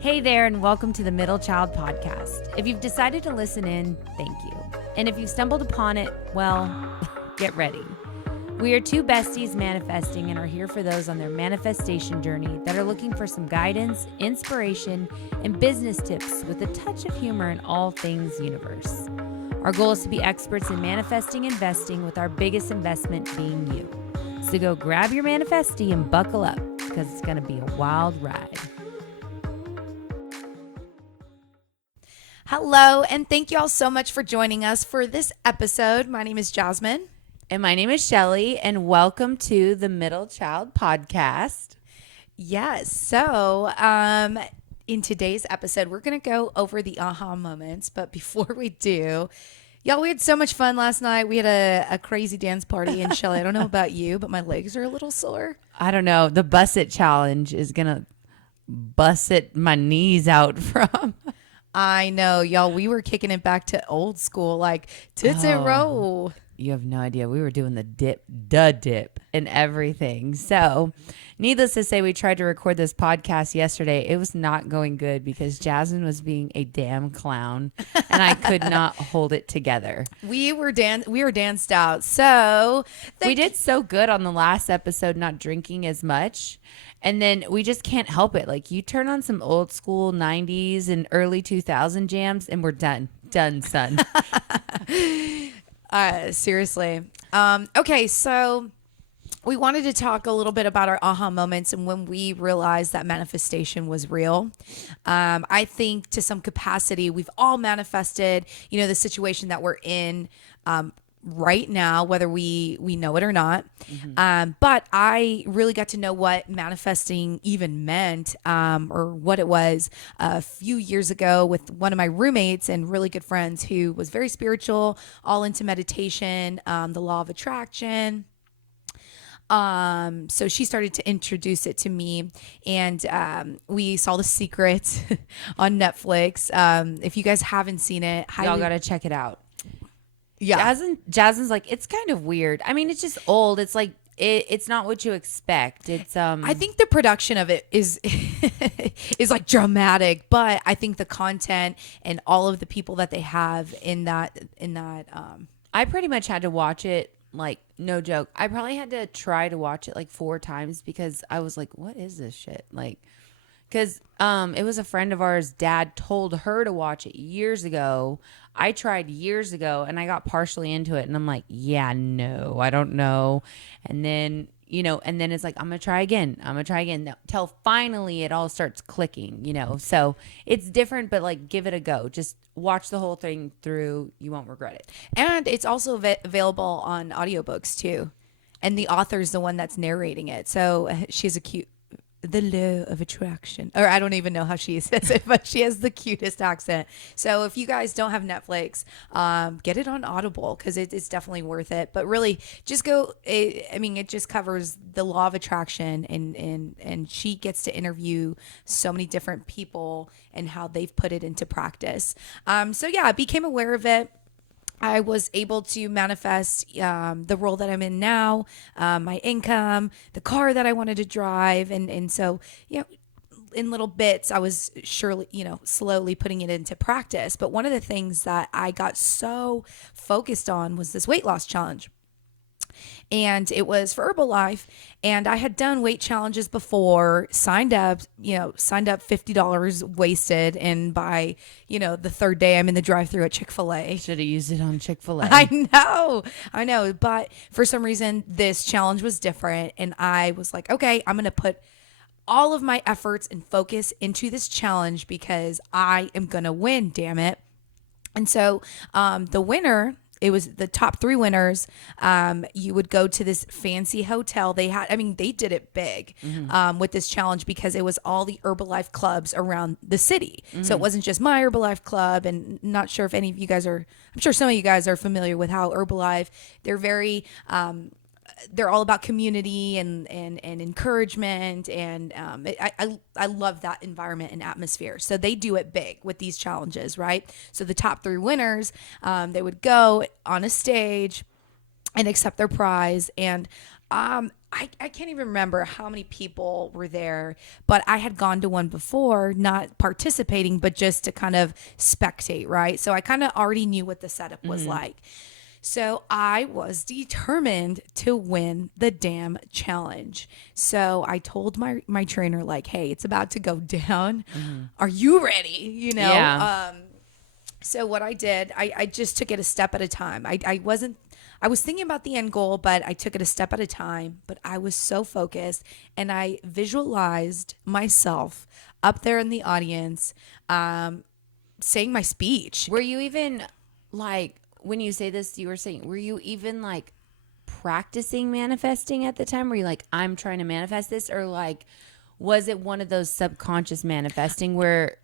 Hey there, and welcome to the Middle Child Podcast. If you've decided to listen in, thank you. And if you've stumbled upon it, well, get ready. We are two besties manifesting and are here for those on their manifestation journey that are looking for some guidance, inspiration, and business tips with a touch of humor in all things universe. Our goal is to be experts in manifesting investing, with our biggest investment being you. So go grab your manifestie and buckle up, because it's going to be a wild ride. Hello, and thank you all so much for joining us for this episode. My name is Jasmine. And my name is Shelly, and welcome to the Middle Child Podcast. Yes, so in today's episode, we're going to go over the aha moments. But before we do, y'all, we had so much fun last night. We had a crazy dance party. And Shelly, I don't know about you, but my legs are a little sore. I don't know. The Bus It Challenge is going to bust it my knees out from. I know, y'all, we were kicking it back to old school, like Tootsie Roll. You have no idea. We were doing the dip, and everything. So, needless to say, we tried to record this podcast yesterday. It was not going good because Jasmine was being a damn clown, and I could not hold it together. We were danced out. So we did so good on the last episode, not drinking as much. And then we just can't help it. Like, you turn on some old school 90s and early 2000 jams, and we're done. Done, son. Seriously. Okay, so we wanted to talk a little bit about our aha moments and when we realized that manifestation was real. I think to some capacity, we've all manifested, the situation that we're in right now, whether we know it or not. Mm-hmm. But I really got to know what manifesting even meant, or what it was a few years ago with one of my roommates and really good friends who was very spiritual, all into meditation, the law of attraction. So she started to introduce it to me, and we saw The Secret on Netflix. If you guys haven't seen it, y'all gotta check it out. Yeah. Jasmine's like, it's kind of weird. I mean, it's just old. It's like, it's not what you expect. It's I think the production of it is is like dramatic, but I think the content and all of the people that they have in that I pretty much had to watch it, like, no joke. I probably had to try to watch it like 4 times because I was like, what is this shit? Like, because it was a friend of ours' dad told her to watch it years ago. I tried years ago and I got partially into it, and I'm like, yeah, no, I don't know. And then, and then it's like, I'm going to try again. Till finally it all starts clicking, So it's different, but like, give it a go. Just watch the whole thing through. You won't regret it. And it's also available on audiobooks too. And the author's the one that's narrating it. So she has the law of attraction, or I don't even know how she says it, but she has the cutest accent. So if you guys don't have Netflix, get it on Audible, because it's definitely worth it. But really, just go. It just covers the law of attraction, and she gets to interview so many different people and how they've put it into practice. So yeah, I became aware of it. I was able to manifest the role that I'm in now, my income, the car that I wanted to drive. And so, in little bits, I was slowly putting it into practice. But one of the things that I got so focused on was this weight loss challenge. And it was for Herbalife, and I had done weight challenges before, signed up $50 wasted, and by the third day I'm in the drive-thru at Chick-fil-A. Should have used it on Chick-fil-A. I know, but for some reason this challenge was different, and I was like, okay, I'm gonna put all of my efforts and focus into this challenge because I am gonna win, damn it. And so the winner, it was the top 3 winners. You would go to this fancy hotel. They did it big with this challenge because it was all the Herbalife clubs around the city. Mm-hmm. So it wasn't just my Herbalife club, and not sure if any of you guys I'm sure some of you guys are familiar with how Herbalife, they're very, they're all about community and encouragement, and I love that environment and atmosphere. So they do it big with these challenges, right? So the top 3 winners, they would go on a stage and accept their prize. And I can't even remember how many people were there, but I had gone to one before, not participating, but just to kind of spectate, right? So I kind of already knew what the setup was like. So I was determined to win the damn challenge. So I told my trainer, like, hey, it's about to go down. Are you ready? Yeah. So what I did, I just took it a step at a time. I was thinking about the end goal, but I took it a step at a time. But I was so focused, and I visualized myself up there in the audience, saying my speech. Were you even like, when you say this, you were saying, were you even like practicing manifesting at the time? Were you like, I'm trying to manifest this? Or like, was it one of those subconscious manifesting where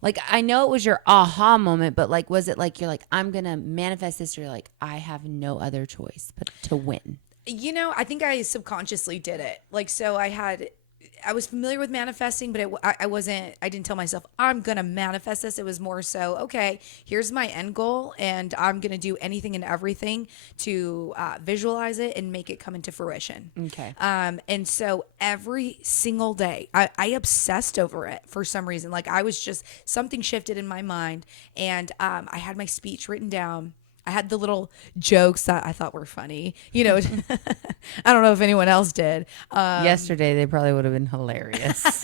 like, I know it was your aha moment, but like, was it like, you're like, I'm going to manifest this, or you're like, I have no other choice but to win? I think I subconsciously did it. Like, so I was familiar with manifesting, but I didn't tell myself I'm going to manifest this. It was more so, okay, here's my end goal, and I'm going to do anything and everything to visualize it and make it come into fruition. Okay. And so every single day, I obsessed over it for some reason. Like, I was just, something shifted in my mind, and I had my speech written down. I had the little jokes that I thought were funny. I don't know if anyone else did. Yesterday, they probably would have been hilarious.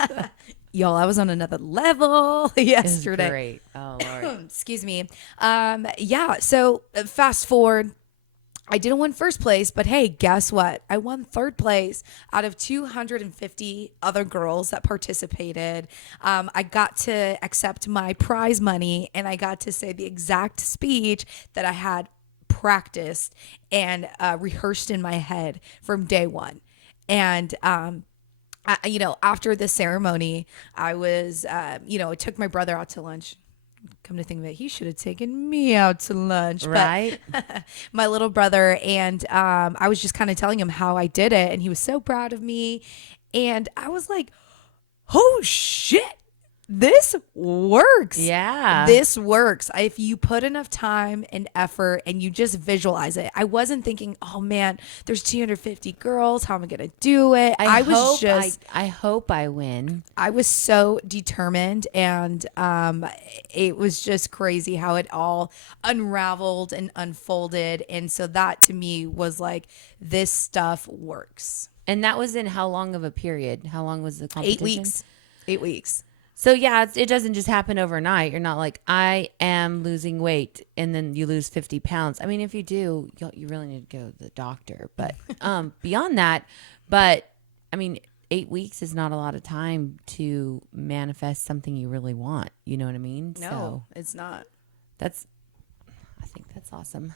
Y'all, I was on another level yesterday. Great. Oh, Lord. Excuse me. Yeah. So fast forward. I didn't win first place, but hey, guess what? I won third place out of 250 other girls that participated. I got to accept my prize money, and I got to say the exact speech that I had practiced and rehearsed in my head from day one. And after the ceremony, I was, I took my brother out to lunch. Come to think of it, he should have taken me out to lunch, Right? But my little brother, and I was just kind of telling him how I did it, and he was so proud of me, and I was like, "Oh shit, this works! Yeah. This works. If you put enough time and effort, and you just visualize it." I wasn't thinking, "Oh man, there's 250 girls. How am I gonna do it?" I hope I win. I was so determined, and it was just crazy how it all unraveled and unfolded. And so that to me was like, this stuff works. And that was in how long of a period? How long was the competition? 8 weeks. 8 weeks. So yeah, it doesn't just happen overnight. You're not like, I am losing weight, and then you lose 50 pounds. I mean, if you do, you really need to go to the doctor. But beyond that, I mean, 8 weeks is not a lot of time to manifest something you really want. You know what I mean? No, so it's not. I think that's awesome.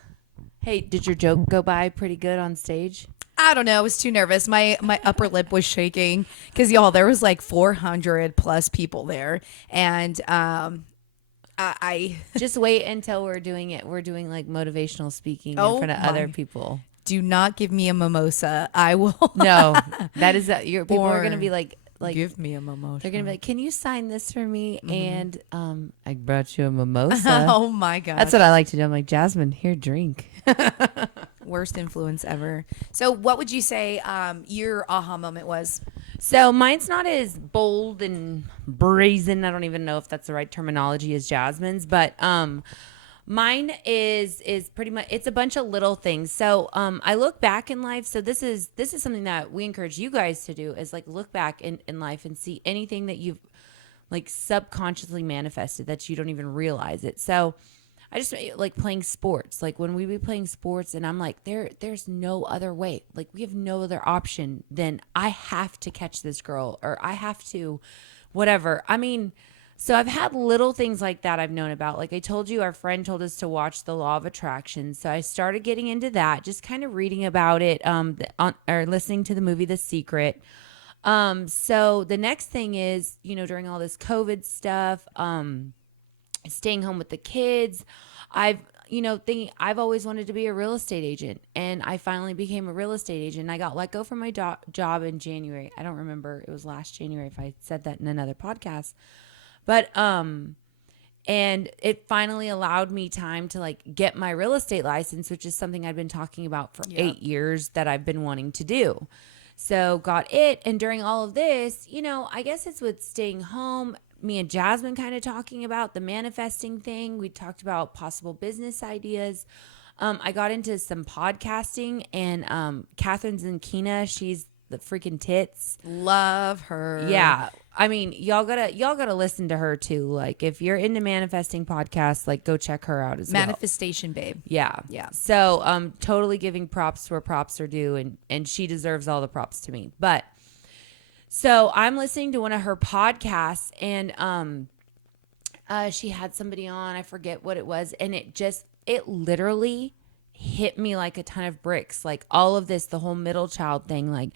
Hey, did your joke go by pretty good on stage? I don't know. I was too nervous. My upper lip was shaking because y'all, there was like 400 plus people there, and I just wait until we're doing it. We're doing like motivational speaking in front of other people. Do not give me a mimosa. I will. No, that is that. Your people are gonna be like, give me a mimosa. They're gonna be like, can you sign this for me? And I brought you a mimosa. Oh my god, that's what I like to do. I'm like, Jasmine, here, drink. Worst influence ever. So what would you say your aha moment was? So mine's not as bold and brazen. I don't even know if that's the right terminology as Jasmine's, but mine is pretty much, it's a bunch of little things. So I look back in life. So this is something that we encourage you guys to do, is like look back in life and see anything that you've like subconsciously manifested that you don't even realize it. So I just like playing sports. Like when we be playing sports, and I'm like, there's no other way. Like we have no other option than I have to catch this girl, or I have to, whatever. I mean, so I've had little things like that I've known about. Like I told you, our friend told us to watch The Law of Attraction. So I started getting into that, just kind of reading about it, or listening to the movie The Secret. So the next thing is, during all this COVID stuff, staying home with the kids, I've always wanted to be a real estate agent, and I finally became a real estate agent. I got let go from my job in January. I don't remember, it was last January if I said that in another podcast, but And it finally allowed me time to like get my real estate license, which is something I'd been talking about for 8 years that I've been wanting to do. So got it. And during all of this, I guess it's with staying home, me and Jasmine kind of talking about the manifesting thing. We talked about possible business ideas. I got into some podcasting, and Catherine Zankina, she's the freaking tits. Love her. Yeah. I mean, y'all gotta listen to her too. Like, if you're into manifesting podcasts, like, go check her out as well. Manifestation babe. Yeah. Yeah. So totally giving props where props are due, and she deserves all the props to me. But so I'm listening to one of her podcasts, and she had somebody on, I forget what it was, and it literally hit me like a ton of bricks. Like, all of this, the whole middle child thing. Like,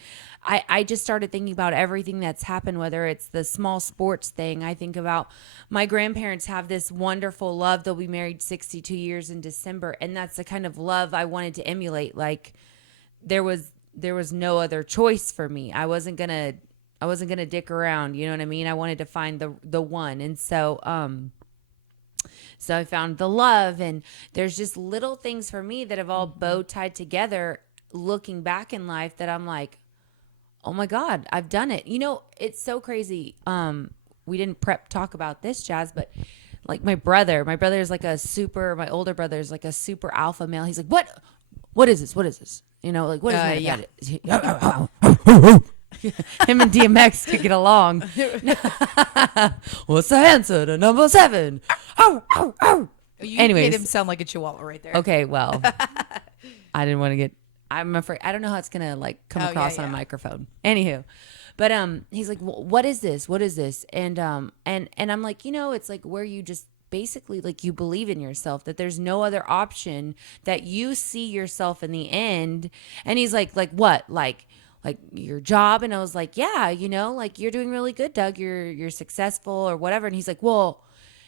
I just started thinking about everything that's happened, whether it's the small sports thing. I think about my grandparents have this wonderful love. They'll be married 62 years in December. And that's the kind of love I wanted to emulate. Like, there was no other choice for me. I wasn't gonna dick around. You know what I mean? I wanted to find the one. And so I found the love, and there's just little things for me that have all bow tied together looking back in life that I'm like, oh my God, I've done it. It's so crazy. We didn't talk about this, Jazz, but like my brother's like my older brother's like a super alpha male. He's like, what is this? What is this? Like, what is it? Him and DMX could get along. What's the answer to number 7? You Anyways. made him sound like a chihuahua right there. Okay, well, I didn't want to get. I'm afraid. I don't know how it's gonna like come across on a microphone. Anywho, but he's like, what is this? What is this? And I'm like, it's like where you just basically like you believe in yourself, that there's no other option, that you see yourself in the end. And he's like what? Like your job? And I was like, yeah, like you're doing really good, Doug. You're successful or whatever. And he's like, well,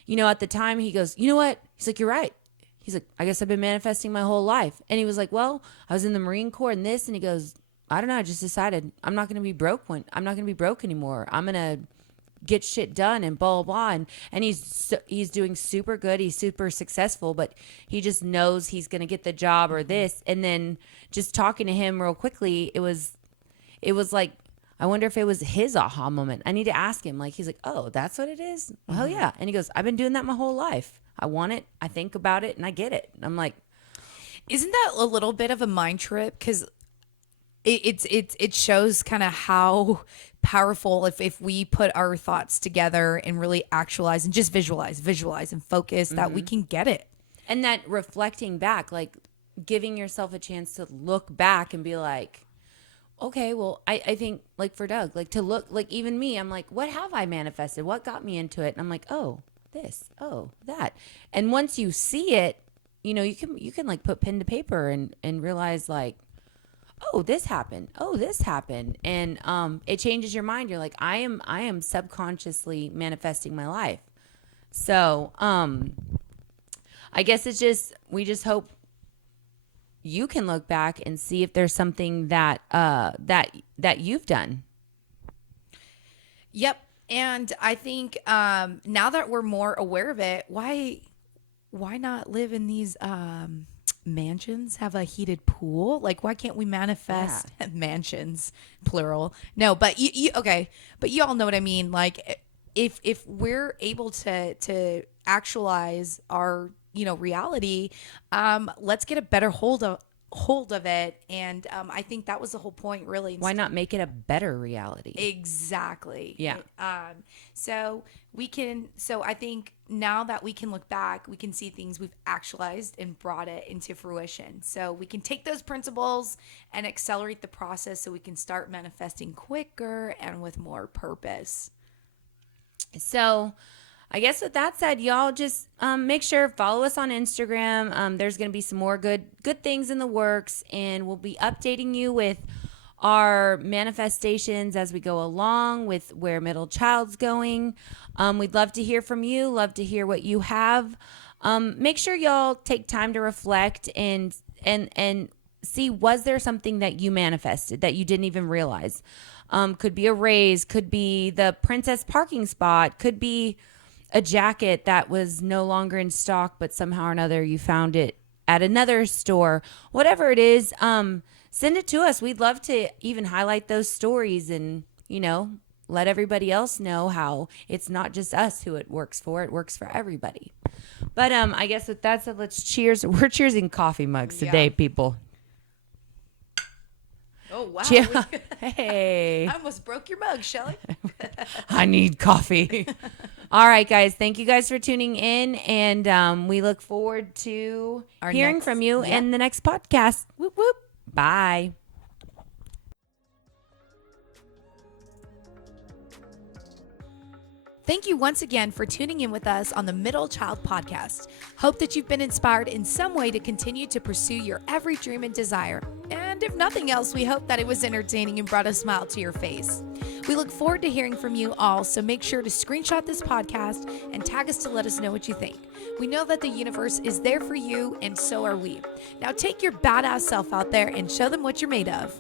at the time he goes, you know what? He's like, you're right. He's like, I guess I've been manifesting my whole life. And he was like, well, I was in the Marine Corps and this, and he goes, I don't know. I just decided I'm not going to be broke I'm not going to be broke anymore. I'm going to get shit done and blah, blah, blah. And he's doing super good. He's super successful, but he just knows he's going to get the job or this. And then just talking to him real quickly, it was like, I wonder if it was his aha moment. I need to ask him. Like, he's like, oh, that's what it is? Mm-hmm. Oh, yeah. And he goes, I've been doing that my whole life. I want it. I think about it and I get it. And I'm like, isn't that a little bit of a mind trip? Because it shows kind of how powerful if we put our thoughts together and really actualize and just visualize and focus, that we can get it. And that reflecting back, like giving yourself a chance to look back and be like, okay, well, I think like for Doug, like to look like even me, I'm like, what have I manifested? What got me into it? And I'm like, oh, this, oh, that. And once you see it, you can like put pen to paper and realize like, oh, this happened. Oh, this happened. And it changes your mind. You're like, I am subconsciously manifesting my life. So I guess we just hope you can look back and see if there's something that you've done. Yep. And I think now that we're more aware of it, why not live in these mansions, have a heated pool? Like, why can't we manifest mansions, plural? No, but you okay. But you all know what I mean. Like, if we're able to actualize our reality, let's get a better hold of it. And I think that was the whole point, really. Why not make it a better reality? Exactly. Yeah. So I think now that we can look back, we can see things we've actualized and brought it into fruition. So we can take those principles and accelerate the process so we can start manifesting quicker and with more purpose. So I guess with that said, y'all just make sure follow us on Instagram. There's going to be some more good things in the works, and we'll be updating you with our manifestations as we go along with where middle child's going. We'd love to hear from you. Love to hear what you have. Make sure y'all take time to reflect and see, was there something that you manifested that you didn't even realize? Could be a raise, could be the princess parking spot, could be a jacket that was no longer in stock, but somehow or another you found it at another store, whatever it is, send it to us. We'd love to even highlight those stories and, let everybody else know how it's not just us who it works for. It works for everybody. But I guess with that said, let's cheers. We're cheersing coffee mugs today, people. Oh, wow. Hey. I almost broke your mug, Shelly. I need coffee. All right, guys. Thank you guys for tuning in. And we look forward to hearing from you in the next podcast. Whoop, whoop. Bye. Thank you once again for tuning in with us on the Middle Child Podcast. Hope that you've been inspired in some way to continue to pursue your every dream and desire. And if nothing else, we hope that it was entertaining and brought a smile to your face. We look forward to hearing from you all, so make sure to screenshot this podcast and tag us to let us know what you think. We know that the universe is there for you, and so are we. Now take your badass self out there and show them what you're made of.